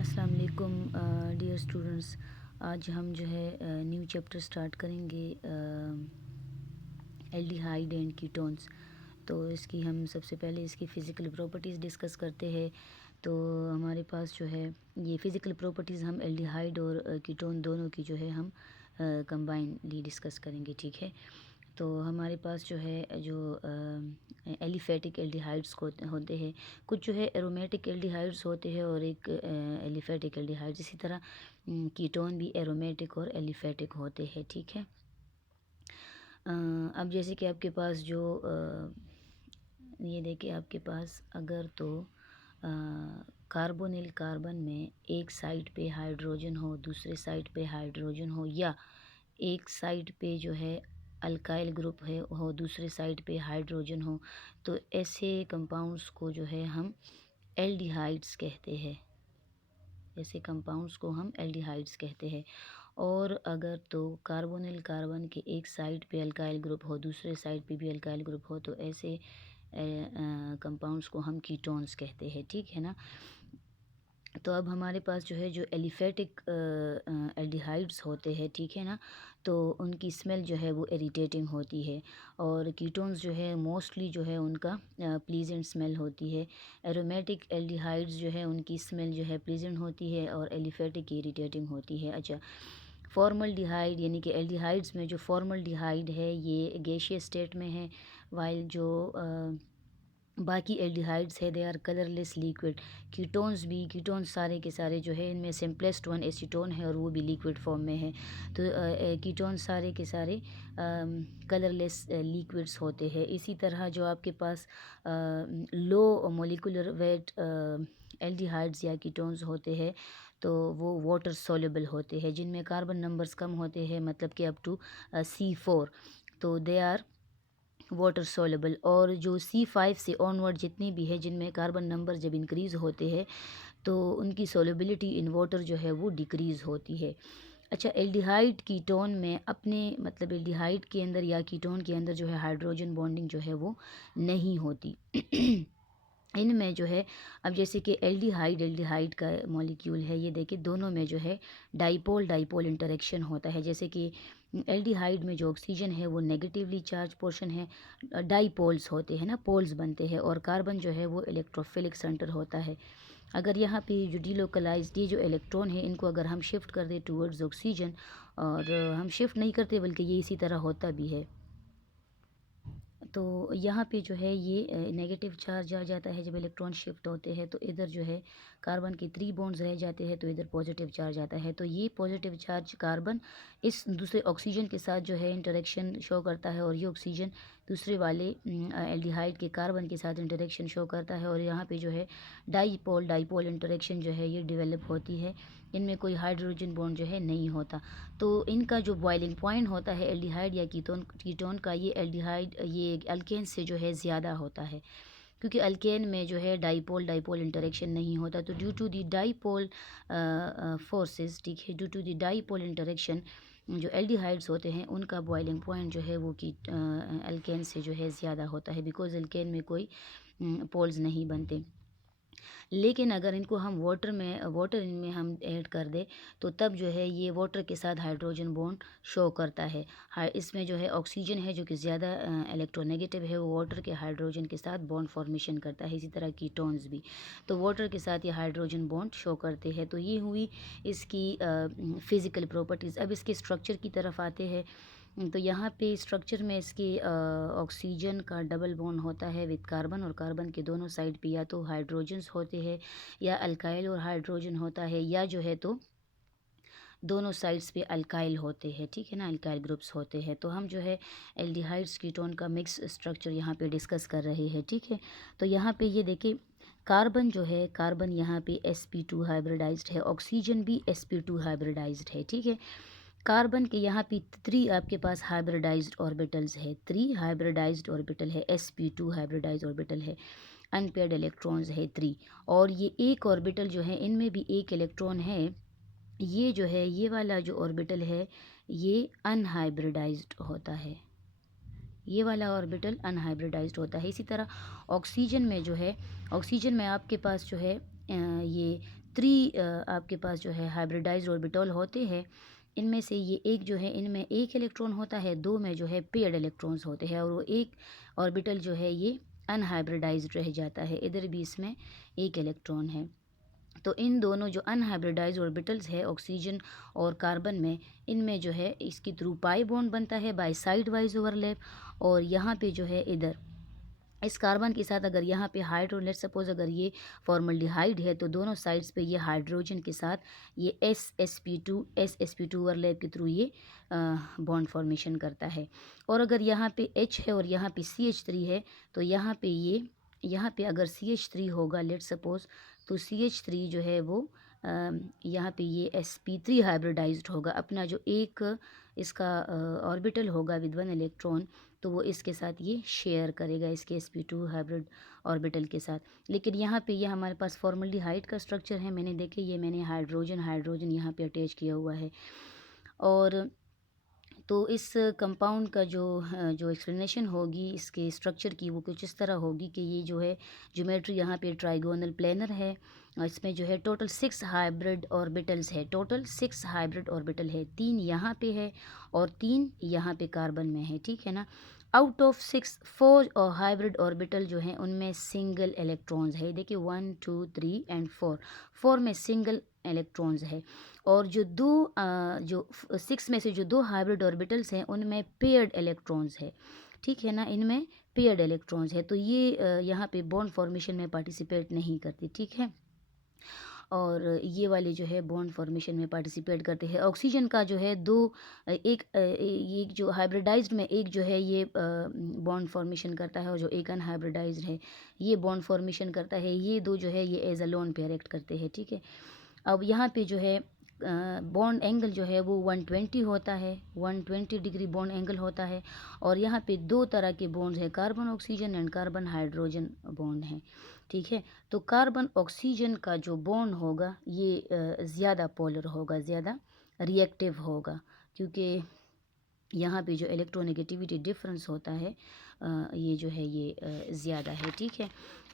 अस्सलाम वालेकुम dear students. आज हम जो है न्यू चैप्टर स्टार्ट करेंगे एल्डिहाइड एंड कीटोन्स। तो इसकी हम सबसे पहले इसकी फ़िज़िकल प्रॉपर्टीज़ डिस्कस करते हैं। तो हमारे पास जो है ये फ़िज़िकल प्रॉपर्टीज़ हम एल्डिहाइड और कीटोन दोनों की जो है हम कंबाइनली डिस्कस करेंगे, ठीक है। तो हमारे पास जो है जो एलिफेटिक एल्डिहाइड्स होते हैं, कुछ जो है एरोमेटिक एल्डिहाइड्स होते हैं और एक एलिफेटिक एल्डिहाइड्स। इसी तरह कीटोन भी एरोमेटिक और एलिफेटिक होते हैं, ठीक है। अब जैसे कि आपके पास जो ये देखिए आपके पास अगर तो कार्बोनिल कार्बन में एक साइड पे हाइड्रोजन हो, दूसरे साइड पे हाइड्रोजन हो, या एक साइड पे जो है अल्काइल ग्रुप है हो, दूसरे साइड पे हाइड्रोजन हो, तो ऐसे कंपाउंड्स को जो है हम एल्डिहाइड्स कहते हैं। ऐसे कंपाउंड्स को हम एल्डिहाइड्स कहते हैं। और अगर तो कार्बोनिल कार्बन के एक साइड पे अल्काइल ग्रुप हो, दूसरे साइड पे भी अल्काइल ग्रुप हो, तो ऐसे कंपाउंड्स को हम कीटोन्स कहते हैं, ठीक है ना। तो अब हमारे पास जो है जो एलिफेटिक एल्डिहाइड्स होते हैं, ठीक है ना, तो उनकी स्मेल जो है वो इरिटेटिंग होती है। और कीटोन्स जो है मोस्टली जो है उनका प्लीजेंट स्मेल होती है। एरोमेटिक एल्डिहाइड्स जो है उनकी स्मेल जो है प्लीजेंट होती है और एलिफेटिक इरिटेटिंग होती है। अच्छा, फॉर्मल्डिहाइड यानी कि एल्डिहाइड्स में जो फॉर्मल्डिहाइड है ये गैसियस स्टेट में है, वाइल जो बाकी एल्डिहाइड्स है they are colourless liquid. Ketones सारे के सारे जो है इनमें सिंपलेस्ट वन एसीटोन है और वो भी लिक्विड फॉर्म में है। तो कीटोन्स सारे के सारे कलरलेस लिक्विड्स होते हैं। इसी तरह जो आपके पास लो मोलिकुलर वेट एल्डिहाइड्स या कीटोन्स होते हैं तो वो वाटर सोल्यूबल होते हैं, जिनमें कार्बन नंबर्स कम होते हैं, मतलब कि अप टू C4, तो दे आर वाटर सोलेबल। और जो C5 से ऑनवर्ड जितनी भी है जिनमें कार्बन नंबर जब इंक्रीज़ होते हैं तो उनकी सोलेबिलिटी इन वाटर जो है वो डिक्रीज़ होती है। अच्छा, एल्डिहाइड कीटोन में अपने मतलब एल्डिहाइड के अंदर या कीटोन के अंदर जो है हाइड्रोजन बॉन्डिंग जो है वो नहीं होती। इनमें जो है अब जैसे कि एल्डिहाइड का मॉलिक्यूल है, ये देखिए दोनों में जो है डाइपोल डाइपोल इंटरेक्शन होता है। जैसे कि एल्डिहाइड में जो ऑक्सीजन है वो नेगेटिवली चार्ज पोर्शन है, डाइपोल्स होते हैं ना, पोल्स बनते हैं, और कार्बन जो है वो इलेक्ट्रोफिलिक सेंटर होता है। अगर यहाँ पे जो डीलोकलाइज्ड ये जो इलेक्ट्रॉन है इनको अगर हम शिफ्ट कर दें टूवर्ड्स ऑक्सीजन, और हम शिफ्ट नहीं करते बल्कि ये इसी तरह होता भी है, तो यहाँ पे जो है ये नेगेटिव चार्ज आ जाता है। जब इलेक्ट्रॉन शिफ्ट होते हैं तो इधर जो है कार्बन के 3 बॉन्ड्स रह जाते हैं, तो इधर पॉजिटिव चार्ज आता है। तो ये पॉजिटिव चार्ज कार्बन इस दूसरे ऑक्सीजन के साथ जो है इंटरेक्शन शो करता है, और ये ऑक्सीजन दूसरे वाले एल्डिहाइड के कार्बन के साथ इंटरेक्शन शो करता है, और यहाँ पे जो है डाइपोल डाइपोल इंटरेक्शन जो है ये डेवलप होती है। इनमें कोई हाइड्रोजन बॉन्ड जो है नहीं होता। तो इनका जो बॉइलिंग पॉइंट होता है एल्डिहाइड या कीटोन का, ये एल्डिहाइड ये अल्केन से जो है ज़्यादा होता है, क्योंकि अल्केन में जो है डाइपोल डाइपोल इंटरेक्शन नहीं होता। तो due to the dipole forces, ठीक है, due to the dipole interaction जो एल्डिहाइड्स होते हैं उनका बॉइलिंग पॉइंट जो है वो की अल्केन से जो है ज़्यादा होता है, बिकॉज अल्केन में कोई पोल्स नहीं बनते। लेकिन अगर इनको हम वाटर इनमें हम ऐड कर दें तो तब जो है ये वाटर के साथ हाइड्रोजन बॉन्ड शो करता है। इसमें जो है ऑक्सीजन है जो कि ज़्यादा इलेक्ट्रोनेगेटिव है, वो वाटर के हाइड्रोजन के साथ बॉन्ड फॉर्मेशन करता है। इसी तरह कीटोन्स भी तो वाटर के साथ ये हाइड्रोजन बॉन्ड शो करते हैं। तो ये हुई इसकी फ़िज़िकल प्रॉपर्टीज़। अब इसके स्ट्रक्चर की तरफ आते हैं। तो यहाँ पे स्ट्रक्चर में इसके ऑक्सीजन का डबल बॉन्ड होता है विद कार्बन, और कार्बन के दोनों साइड पे या तो हाइड्रोजन्स होते हैं या अल्काइल और हाइड्रोजन होता है, या जो है तो दोनों साइड्स पे अल्काइल होते हैं, ठीक है ना, अल्काइल ग्रुप्स होते हैं। तो हम जो है एल्डिहाइड्स कीटोन का मिक्स स्ट्रक्चर यहाँ पे डिस्कस कर रहे हैं, ठीक है। तो यहाँ पे ये देखिए कार्बन जो है, कार्बन यहाँ पे sp2 हाइब्रिडाइज्ड है, ऑक्सीजन भी sp2 हाइब्रिडाइज्ड है, ठीक है। कार्बन के यहाँ पे 3 आपके पास हाइब्रिडाइज्ड ऑर्बिटल्स है, 3 हाइब्रिडाइज्ड ऑर्बिटल है, sp2 हाइब्रिडाइज्ड ऑर्बिटल है, अनपेयर्ड इलेक्ट्रॉन्स है 3, और ये एक ऑर्बिटल जो है इनमें भी एक इलेक्ट्रॉन है। ये जो है ये वाला जो ऑर्बिटल है ये अनहाइब्रिडाइज्ड होता है, ये वाला ऑर्बिटल अनहाइब्रिडाइज्ड होता है। इसी तरह ऑक्सीजन में जो है, ऑक्सीजन में आपके पास जो है ये आपके पास जो है हाइब्रिडाइज्ड ऑर्बिटल होते हैं, इनमें से ये एक जो है, इनमें एक इलेक्ट्रॉन होता है, दो में जो है पेयर्ड इलेक्ट्रॉन्स होते हैं, और वो एक ऑर्बिटल जो है ये अनहाइब्रिडाइज्ड रह जाता है, इधर भी इसमें एक इलेक्ट्रॉन है। तो इन दोनों जो अनहाइब्रिडाइज ऑर्बिटल्स है ऑक्सीजन और कार्बन में, इनमें जो है इसकी थ्रू पाई बॉन्ड बनता है बाय साइड वाइज ओवरलैप। और यहाँ पे जो है इधर इस कार्बन के साथ अगर यहाँ पे हाइड्रोजन, लेट्स सपोज अगर ये फॉर्मल्डिहाइड है, तो दोनों साइड्स पे ये हाइड्रोजन के साथ ये S S P two overlap के थ्रू ये बॉन्ड फॉर्मेशन करता है। और अगर यहाँ पे H है और यहाँ पे CH3 है, तो यहाँ पे अगर CH3 होगा लेट्स सपोज, तो CH3 जो है वो यहाँ पे ये sp3 हाइब्रिडाइज्ड होगा, अपना जो एक इसका ऑर्बिटल होगा विद वन इलेक्ट्रॉन, तो वो इसके साथ ये शेयर करेगा, इसके sp2 हाइब्रिड ऑर्बिटल के साथ। लेकिन यहाँ पे ये हमारे पास फॉर्मल्डिहाइड का स्ट्रक्चर है, मैंने देखे ये मैंने हाइड्रोजन यहाँ पे अटैच किया हुआ है। और तो इस कंपाउंड का जो एक्सप्लेनेशन होगी इसके स्ट्रक्चर की, वो कुछ इस तरह होगी कि ये जो है ज्योमेट्री यहाँ पे ट्राइगोनल प्लेनर है, और इसमें जो है टोटल 6 हाइब्रिड ऑर्बिटल्स है, टोटल 6 हाइब्रिड ऑर्बिटल है, 3 यहाँ पे है और 3 यहाँ पे कार्बन में है, ठीक है ना। आउट ऑफ 6, 4 और हाइब्रिड ऑर्बिटल जो हैं उनमें सिंगल इलेक्ट्रॉन्स है, देखिए 1 2 3 एंड 4 में सिंगल इलेक्ट्रॉन्स है। और जो 6 में से जो 2 हाइब्रिड ऑर्बिटल्स हैं उनमें पेयर्ड इलेक्ट्रॉन्स है, ठीक है ना, इनमें पेयर्ड इलेक्ट्रॉन्स है, तो ये यहाँ पे बॉन्ड फॉर्मेशन में पार्टिसिपेट नहीं करती, ठीक है। और ये वाले जो है बॉन्ड फॉर्मेशन में पार्टिसिपेट करते हैं। ऑक्सीजन का जो है एक जो हाइब्रिडाइज्ड में एक जो है ये बॉन्ड फॉर्मेशन करता है, और जो एक अनहाइब्रिडाइज्ड है ये बॉन्ड फॉर्मेशन करता है, ये दो जो है ये as a lone pair act करते हैं, ठीक है। अब यहाँ पे जो है बॉन्ड एंगल जो है वो 120 होता है, 120 डिग्री बॉन्ड एंगल होता है। और यहाँ पे दो तरह के बॉन्ड्स हैं, carbon oxygen and carbon hydrogen bond है, ठीक है। तो कार्बन ऑक्सीजन का जो बॉन्ड होगा ये ज़्यादा पोलर होगा, ज़्यादा रिएक्टिव होगा, क्योंकि यहाँ पे जो इलेक्ट्रोनेगेटिविटी डिफरेंस होता है ये जो है ये ज़्यादा है, ठीक है।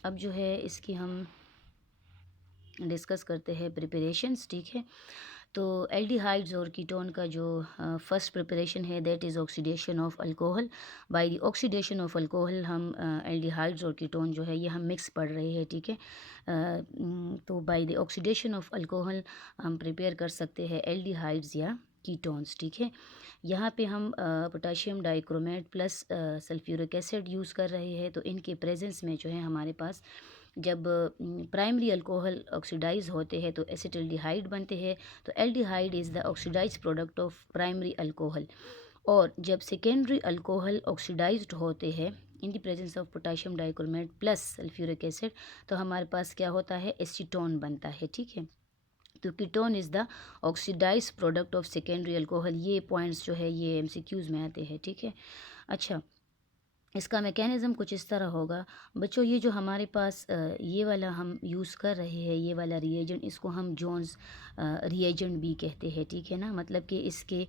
अब जो है इसकी हम डिस्कस करते हैं प्रिपरेशंस, ठीक है। तो एल्डिहाइड्स और कीटोन का जो फर्स्ट प्रिपरेशन है that is oxidation of alcohol. By the oxidation of alcohol हम एल्डिहाइड्स और कीटोन जो है ये हम मिक्स पढ़ रहे हैं, ठीक है। तो by the oxidation of alcohol हम प्रिपेयर कर सकते हैं एल्डिहाइड्स या कीटोन्स, ठीक है। यहाँ पे हम potassium dichromate plus sulphuric acid use कर रहे हैं, तो इनके प्रेजेंस में जो है हमारे पास जब प्राइमरी अल्कोहल ऑक्सीडाइज होते हैं तो एसिटल्डिहाइड बनते हैं, तो aldehyde is the oxidize product of primary alcohol. और जब सेकेंडरी अल्कोहल ऑक्सीडाइज्ड होते हैं in the presence of potassium dichromate plus sulphuric acid, तो हमारे पास क्या होता है, एसीटोन बनता है, ठीक है। तो ketone is the oxidize product of secondary alcohol. ये पॉइंट्स जो है ये MCQs में आते हैं, ठीक है। अच्छा, इसका मैकेनिज़्म कुछ इस तरह होगा बच्चों, ये जो हमारे पास ये वाला हम यूज़ कर रहे हैं, ये वाला रिएजेंट, इसको हम जोन्स रिएजेंट भी कहते हैं, ठीक है ना। मतलब कि इसके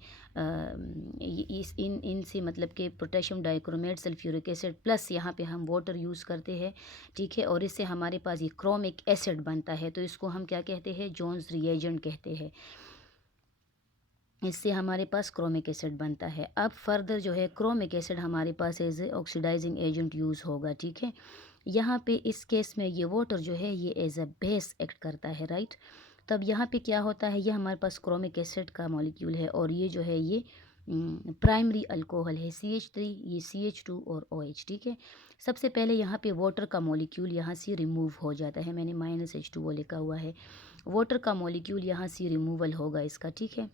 इस इनसे मतलब कि potassium dichromate sulphuric acid plus यहाँ पे हम वाटर यूज़ करते हैं, ठीक है। और इससे हमारे पास ये क्रोमिक एसिड बनता है, तो इसको हम क्या कहते हैं, जोन्स रिएजेंट कहते हैं। इससे हमारे पास क्रोमिक एसिड बनता है। अब फर्दर जो है क्रोमिक एसिड हमारे पास as a oxidizing agent use होगा, ठीक है। यहाँ पे इस केस में ये वाटर जो है ये एज अ बेस एक्ट करता है, राइट। तब यहाँ पे क्या होता है, ये हमारे पास क्रोमिक एसिड का मॉलिक्यूल है, और ये जो है ये प्राइमरी अल्कोहल है CH3, ये CH2 और OH, ठीक है। सबसे पहले यहाँ पे वाटर का मॉलिक्यूल यहाँ से रिमूव हो जाता है, मैंने -H2O लिखा हुआ है, वाटर का मॉलिक्यूल यहाँ से रिमूवल होगा इसका, ठीक है।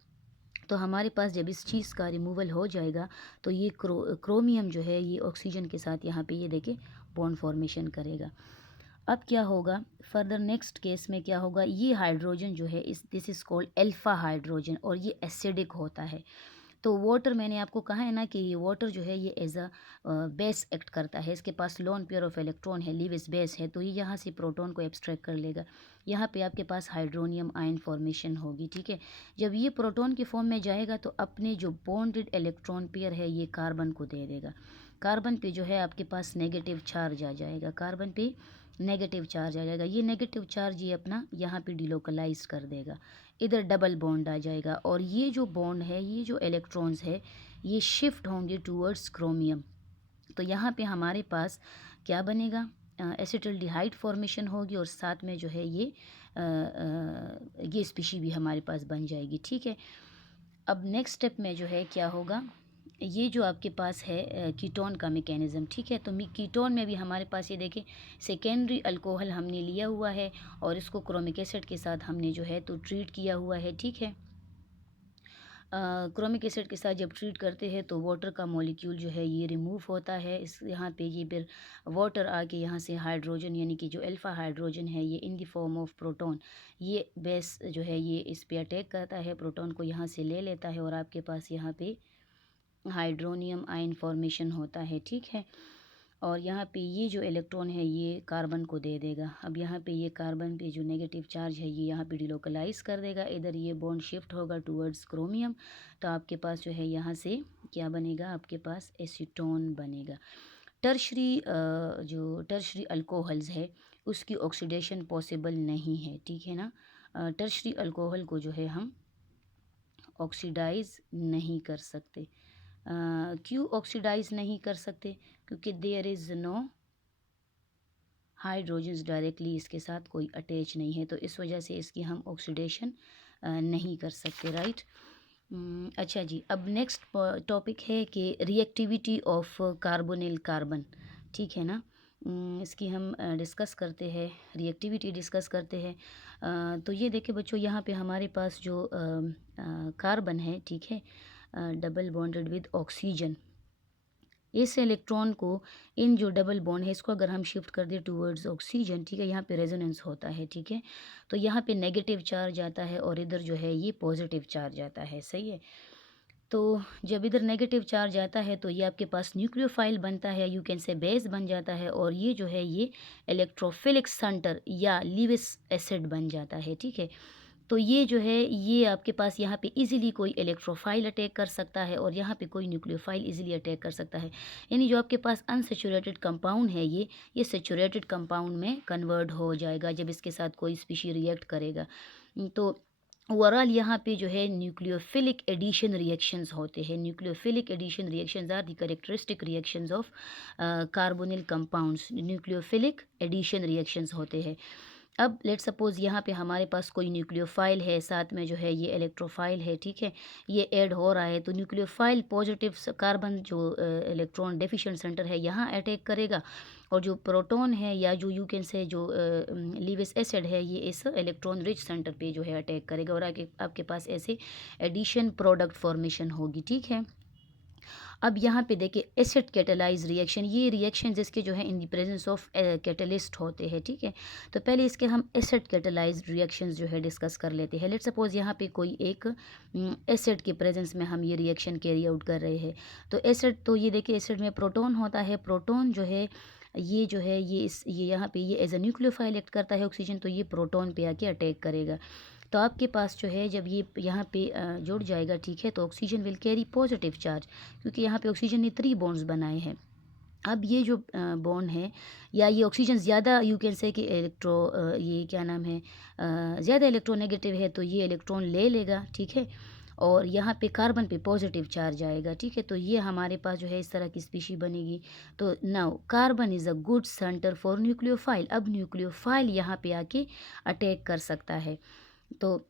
तो हमारे पास जब इस चीज़ का रिमूवल हो जाएगा तो ये क्रोमियम जो है ये ऑक्सीजन के साथ यहाँ पे ये देखिए बॉन्ड फॉर्मेशन करेगा। अब क्या होगा फर्दर नेक्स्ट केस में क्या होगा, ये हाइड्रोजन जो है this is called alpha hydrogen, और ये एसिडिक होता है। तो वाटर मैंने आपको कहा है ना कि ये वाटर जो है ये एज अ बेस एक्ट करता है, इसके पास लोन पेयर ऑफ इलेक्ट्रॉन है, लिविस बेस है, तो ये यहाँ से प्रोटॉन को एब्स्ट्रैक्ट कर लेगा, यहाँ पे आपके पास हाइड्रोनियम आयन फॉर्मेशन होगी, ठीक है। जब ये प्रोटॉन के फॉर्म में जाएगा तो अपने जो बॉन्डेड इलेक्ट्रॉन पेयर है ये कार्बन को दे देगा, कार्बन पे जो है आपके पास नेगेटिव चार्ज आ जाएगा, कार्बन पे नेगेटिव चार्ज आ जाएगा। ये नेगेटिव चार्ज ये अपना यहाँ पे डिलोकलाइज कर देगा, इधर डबल बॉन्ड आ जाएगा और ये जो बॉन्ड है, ये जो इलेक्ट्रॉन्स है ये शिफ्ट होंगे टूवर्ड्स क्रोमियम। तो यहाँ पे हमारे पास क्या बनेगा, एसिटल्डिहाइड फॉर्मेशन होगी और साथ में जो है ये स्पीशी भी हमारे पास बन जाएगी। ठीक है, अब नेक्स्ट स्टेप में जो है क्या होगा, ये जो आपके पास है कीटोन का मैकेनिज़्म। ठीक है, तो कीटोन में भी हमारे पास ये देखें सेकेंडरी अल्कोहल हमने लिया हुआ है और इसको क्रोमिक एसिड के साथ हमने जो है तो ट्रीट किया हुआ है। ठीक है, क्रोमिक एसिड के साथ जब ट्रीट करते हैं तो वाटर का मॉलिक्यूल जो है ये रिमूव होता है। इस यहाँ पे ये फिर वाटर आके यहाँ से हाइड्रोजन यानी कि जो अल्फ़ा हाइड्रोजन है ये in the form of proton, ये बेस जो है ये इस पे अटैक करता है, प्रोटॉन को यहाँ से ले लेता है और आपके पास यहाँ पे हाइड्रोनियम आयन फॉर्मेशन होता है। ठीक है, और यहाँ पे ये जो इलेक्ट्रॉन है ये कार्बन को दे देगा। अब यहाँ पे ये कार्बन पे जो नेगेटिव चार्ज है ये यहाँ पे डिलोकलाइज कर देगा, इधर ये बॉन्ड शिफ्ट होगा टूवर्ड्स क्रोमियम। तो आपके पास जो है यहाँ से क्या बनेगा, आपके पास एसीटोन बनेगा। जो टर्शरी अल्कोहल्स है उसकी ऑक्सीडेशन पॉसिबल नहीं है। ठीक है ना, टर्शरी अल्कोहल को जो है हम ऑक्सीडाइज नहीं कर सकते। क्यों ऑक्सीडाइज नहीं कर सकते, क्योंकि there is no hydrogens directly इसके साथ कोई अटैच नहीं है, तो इस वजह से इसकी हम ऑक्सीडेशन नहीं कर सकते। राइट, अच्छा जी, अब नेक्स्ट टॉपिक है कि रिएक्टिविटी ऑफ कार्बोनिल कार्बन। ठीक है ना, इसकी हम डिस्कस करते हैं, रिएक्टिविटी डिस्कस करते हैं। तो ये देखिए बच्चों, यहाँ पे हमारे पास जो कार्बन है, ठीक है, डबल बॉन्डेड विद ऑक्सीजन, इस इलेक्ट्रॉन को, इन जो डबल बॉन्ड है इसको अगर हम शिफ्ट कर दें टूवर्ड्स ऑक्सीजन, ठीक है, यहाँ पे रेजोनेंस होता है। ठीक है, तो यहाँ पे नेगेटिव चार्ज आता है और इधर जो है ये पॉजिटिव चार्ज आता है। सही है, तो जब इधर नेगेटिव चार्ज आता है तो ये आपके पास न्यूक्लियोफाइल बनता है, यू कैन से बेस बन जाता है और ये जो है ये इलेक्ट्रोफिलिक सेंटर या लीविस एसिड बन जाता है। ठीक है, तो ये जो है ये आपके पास यहाँ पे इजीली कोई इलेक्ट्रोफाइल अटैक कर सकता है और यहाँ पे कोई न्यूक्लियोफाइल इजीली अटैक कर सकता है। यानी जो आपके पास अनसेचुरेटेड कंपाउंड है ये सेचुरेटेड कंपाउंड में कन्वर्ट हो जाएगा जब इसके साथ कोई स्पीशी रिएक्ट करेगा। तो ओवरऑल यहाँ पे जो है न्यूक्लियोफिलिक एडिशन रिएक्शंस होते हैं। Nucleophilic addition reactions are the characteristic reactions of carbonyl compounds. Nucleophilic addition reactions होते हैं। अब लेट सपोज़ यहाँ पे हमारे पास कोई न्यूक्लियोफाइल है, साथ में जो है ये इलेक्ट्रोफाइल है। ठीक है, ये ऐड हो रहा है तो न्यूक्लियोफाइल पॉजिटिव कार्बन जो इलेक्ट्रॉन डेफिशिएंट सेंटर है यहाँ अटैक करेगा और जो प्रोटॉन है या जो यू कैन से जो लीविस एसिड है ये इस इलेक्ट्रॉन रिच सेंटर पे जो है अटैक करेगा और आपके पास ऐसे एडिशन प्रोडक्ट फॉर्मेशन होगी। ठीक है, अब यहाँ पे देखिए एसिड कैटेलाइज रिएक्शन, ये रिएक्शन जिसके जो है इन द प्रेजेंस ऑफ कैटलिस्ट होते हैं। ठीक है, तो पहले इसके हम एसिड कैटेलाइज रिएक्शंस जो है डिस्कस कर लेते हैं। लेट सपोज यहाँ पे कोई एक एसिड के प्रेजेंस में हम ये रिएक्शन कैरी आउट कर रहे हैं। तो एसिड, तो ये देखिए एसिड में प्रोटॉन होता है, प्रोटॉन जो है ये जो है ये यहाँ पे ये एज अ न्यूक्लियोफाइल एक्ट करता है ऑक्सीजन, तो ये प्रोटॉन पे आके अटैक करेगा। तो आपके पास जो है जब ये यहाँ पे जुड़ जाएगा, ठीक है, तो oxygen will carry positive charge, क्योंकि यहाँ पे ऑक्सीजन ने 3 बॉन्ड्स बनाए हैं। अब ये जो बॉन्ड है या ये ऑक्सीजन ज़्यादा यू कैन से कि ये क्या नाम है, ज़्यादा इलेक्ट्रोनेगेटिव है तो ये इलेक्ट्रॉन ले लेगा। ठीक है, और यहाँ पे कार्बन पे पॉजिटिव चार्ज आएगा। ठीक है, तो ये हमारे पास जो है इस तरह की स्पीशी बनेगी। तो now carbon is a good centre for nucleophile. अब न्यूक्लियोफाइल यहाँ पे आके अटैक कर सकता है। तो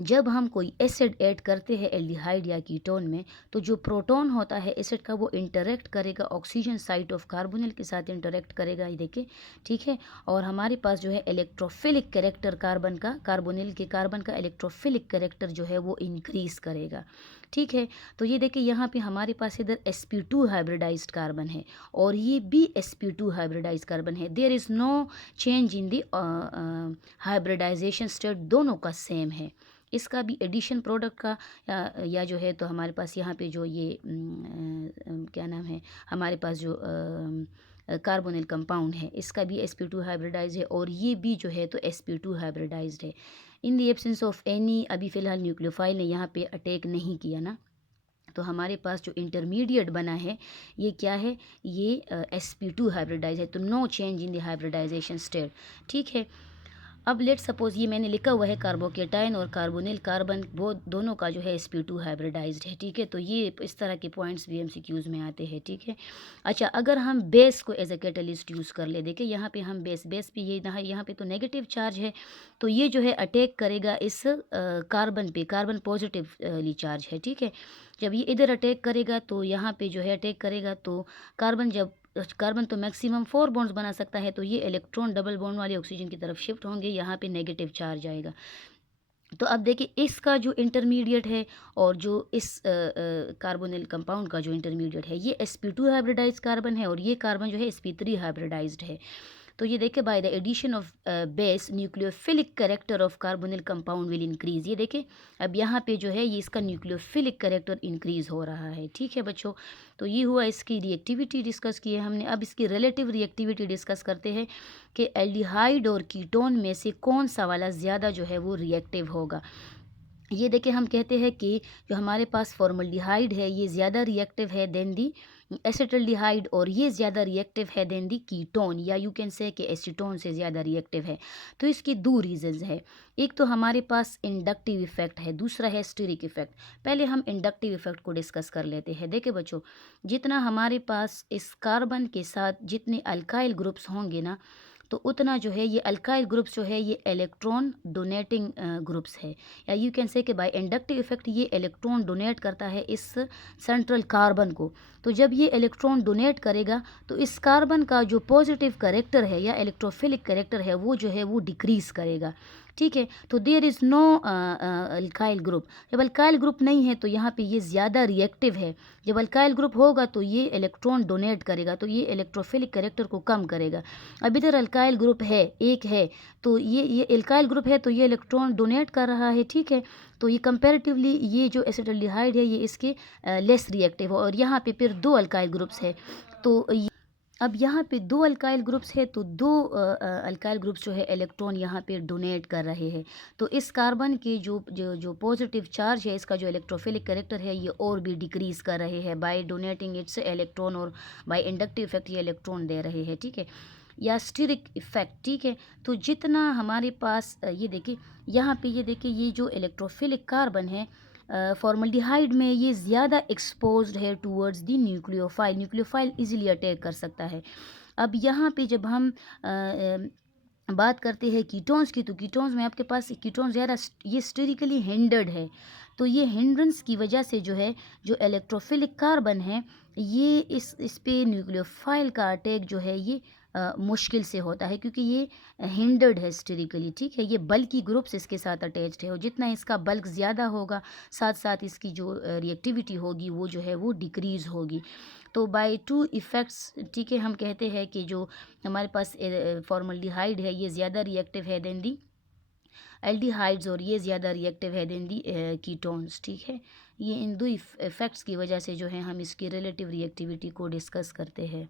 जब हम कोई एसिड ऐड करते हैं एल्डिहाइड या कीटोन में, तो जो प्रोटॉन होता है एसिड का वो इंटरेक्ट करेगा ऑक्सीजन साइट ऑफ कार्बोनिल के साथ इंटरेक्ट करेगा, ये देखिए। ठीक है, और हमारे पास जो है इलेक्ट्रोफिलिक कैरेक्टर कार्बोनिल के कार्बन का इलेक्ट्रोफिलिक कैरेक्टर जो है वो इंक्रीज करेगा। ठीक है, तो ये देखिए यहाँ पे हमारे पास इधर sp2 हाइब्रिडाइज्ड कार्बन है और ये भी sp2 हाइब्रिडाइज्ड कार्बन है। There is no change in the hybridization state, दोनों का सेम है। इसका भी एडिशन प्रोडक्ट का या जो है तो हमारे पास यहाँ पे जो ये क्या नाम है, हमारे पास जो कार्बोनिल कंपाउंड है इसका भी sp2 हाइब्रिडाइज है और ये भी जो है तो sp2 हाइब्रिडाइज्ड है। In the absence of any, अभी फ़िलहाल न्यूक्लियोफाइल ने यहाँ पे अटैक नहीं किया ना, तो हमारे पास जो इंटरमीडिएट बना है ये क्या है, ये sp2 हाइब्रिडाइज है, तो no change in the hybridization state. ठीक है, अब लेट सपोज ये मैंने लिखा हुआ है कार्बोकेटाइन और कार्बोनिल कार्बन वो दोनों का जो है sp2 हाइब्रिडाइज्ड है। ठीक है, तो ये इस तरह के पॉइंट्स भी MCQs में आते हैं। ठीक है, अच्छा अगर हम बेस को एज ए कैटलिस्ट यूज़ कर ले, देखिए यहाँ पे हम बेस पे ये यहाँ पे तो नेगेटिव चार्ज है, तो ये जो है अटैक करेगा इस कार्बन पे, कार्बन पॉजिटिवली चार्ज है। ठीक है, जब ये इधर अटैक करेगा तो यहाँ पे जो है अटैक करेगा तो कार्बन तो मैक्सिमम 4 बॉन्ड्स बना सकता है, तो ये इलेक्ट्रॉन डबल बॉन्ड वाले ऑक्सीजन की तरफ शिफ्ट होंगे, यहाँ पे नेगेटिव चार्ज आएगा। तो अब देखिए इसका जो इंटरमीडिएट है और जो इस कार्बोनिल कंपाउंड का जो इंटरमीडिएट है ये sp2 हाइब्रिडाइज्ड कार्बन है और ये कार्बन जो है sp3 हाइब्रिडाइज्ड है। तो ये देखिए by the addition of base nucleophilic character of carbonyl compound will increase. ये देखिए अब यहाँ पे जो है ये इसका न्यूक्लियोफिलिक कैरेक्टर इंक्रीज हो रहा है। ठीक है बच्चों, तो ये हुआ इसकी रिएक्टिविटी डिस्कस की है हमने। अब इसकी रिलेटिव रिएक्टिविटी डिस्कस करते हैं कि एल्डिहाइड और कीटोन में से कौन सा वाला ज़्यादा जो है वो रिएक्टिव होगा। ये देखिए हम कहते हैं कि जो हमारे पास फॉर्मल्डिहाइड है ये ज़्यादा रिएक्टिव है देन दी एसिटल्डिहाइड और ये ज़्यादा रिएक्टिव है देन दी कीटोन, या यू कैन से कि एसीटोन से ज़्यादा रिएक्टिव है। तो इसकी दो रीजंस है, एक तो हमारे पास इंडक्टिव इफेक्ट है, दूसरा है स्टीरिक इफेक्ट। पहले हम इंडक्टिव इफेक्ट को डिस्कस कर लेते हैं। देखिए बच्चों, जितना हमारे पास इस कार्बन के साथ जितने अल्काइल ग्रुप्स होंगे ना, तो उतना जो है ये अल्काइल ग्रुप्स जो है ये इलेक्ट्रॉन डोनेटिंग ग्रुप्स है, या यू कैन से कि बाय इंडक्टिव इफेक्ट ये इलेक्ट्रॉन डोनेट करता है इस सेंट्रल कार्बन को। तो जब ये इलेक्ट्रॉन डोनेट करेगा तो इस कार्बन का जो पॉजिटिव करेक्टर है या इलेक्ट्रोफिलिक करेक्टर है वो जो है वो डिक्रीज़ करेगा। ठीक है, तो there is no alkyl group. जब अल्काइल ग्रुप नहीं है तो यहाँ पे ये ज़्यादा रिएक्टिव है, जब अल्काइल ग्रुप होगा तो ये इलेक्ट्रॉन डोनेट करेगा, तो ये इलेक्ट्रोफिलिक करेक्टर को कम करेगा। अब इधर अल्काइल ग्रुप है, एक है, तो ये अल्काइल ग्रुप है तो ये इलेक्ट्रॉन डोनेट कर रहा है। ठीक है, तो ये कंपैरेटिवली ये जो एसिटल्डिहाइड है ये इसके लेस रिएक्टिव है, और यहाँ पे फिर दो अल्काइल ग्रुप्स है। तो अब यहाँ पे दो अल्काइल ग्रुप्स है तो दो अल्काइल ग्रुप्स जो है इलेक्ट्रॉन यहाँ पे डोनेट कर रहे हैं, तो इस कार्बन के जो पॉजिटिव चार्ज है इसका जो इलेक्ट्रोफिलिक करेक्टर है ये और भी डिक्रीज़ कर रहे हैं बाय डोनेटिंग इट्स इलेक्ट्रॉन, और बाय इंडक्टिव इफेक्ट ये इलेक्ट्रॉन दे रहे हैं। ठीक है, या स्टीरिक इफेक्ट। ठीक है, तो जितना हमारे पास ये देखिए यहाँ पे ये देखिए ये जो इलेक्ट्रोफिलिक कार्बन है फॉर्मल्डिहाइड में ये ज़्यादा एक्सपोज्ड है towards the nucleophile, nucleophile easily attack कर सकता है। अब यहाँ पे जब हम बात करते हैं कीटोन्स की, तो कीटोन्स में आपके पास कीटोन ज़्यादा ये स्टेरिकली हिंडर्ड है, तो ये हिंड्रेंस की वजह से जो है जो इलेक्ट्रोफिलिक कार्बन है ये इस पे न्यूक्लियोफाइल का अटैक जो है ये मुश्किल से होता है, क्योंकि ये हिंडर्ड है स्टेरिकली। ठीक है, ये बल्कि ग्रुप्स इसके साथ अटैच्ड है, और जितना इसका बल्क ज़्यादा होगा साथ साथ इसकी जो रिएक्टिविटी होगी वो जो है वो डिक्रीज़ होगी। तो बाय टू इफ़ेक्ट्स, ठीक है, हम कहते हैं कि जो हमारे पास फॉर्मल्डिहाइड है ये ज़्यादा रिएक्टिव है देन दी एल्डिहाइड्स, और ये ज़्यादा रिएक्टिव है देन दी कीटोन्स। ठीक है, ये इन दो इफ़ेक्ट्स की वजह से जो है हम इसकी रिलेटिव रिएक्टिविटी को डिस्कस करते हैं।